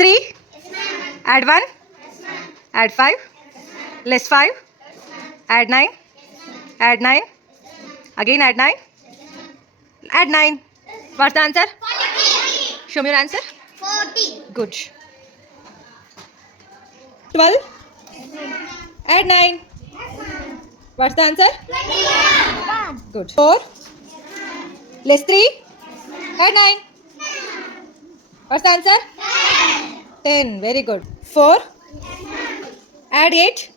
3. Add 1. Add 5. Less 5. Add 9. Add 9. Again add 9. Add 9. What's the answer? 40. Show me your answer. 40. Good. 12. Add 9. What's the answer? 21. Good. 4. Less 3. Add 9. What's the answer? 10. Very good. 4. Add 8.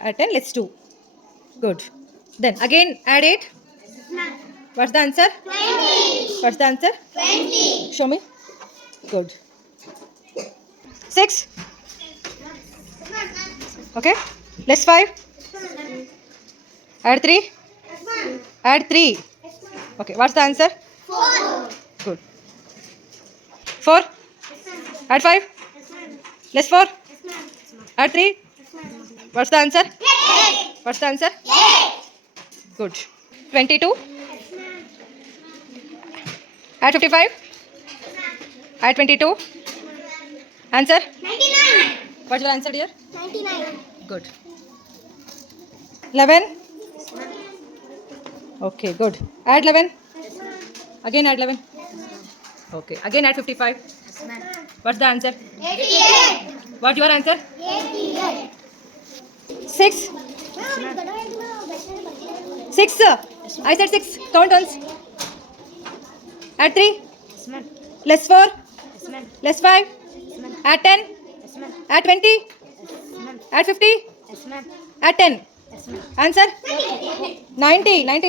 Add 10. Let's 2. Good. Then again add 8. What's the answer? 20. What's the answer? 20. Show me. Good. 6. Okay. Less 5. Add 3. Add 3. Okay. What's the answer? 4. Good. 4. Add 5. Less 4. Add 3. What's the answer? 8. What's the answer? 8. Good. 22. Add 55. Add 22. Answer? 99. What's your answer, dear? 99. Good. 11. Okay, good. Add 11. Again add 11. Okay. Again add 55. What's the answer? 88. What's your answer? 88. 6. 6. I said 6. Count once. Add 3. Less 4. Less 5. Add 10. Add 20. Add 50. Add 10. Answer? 90. 90.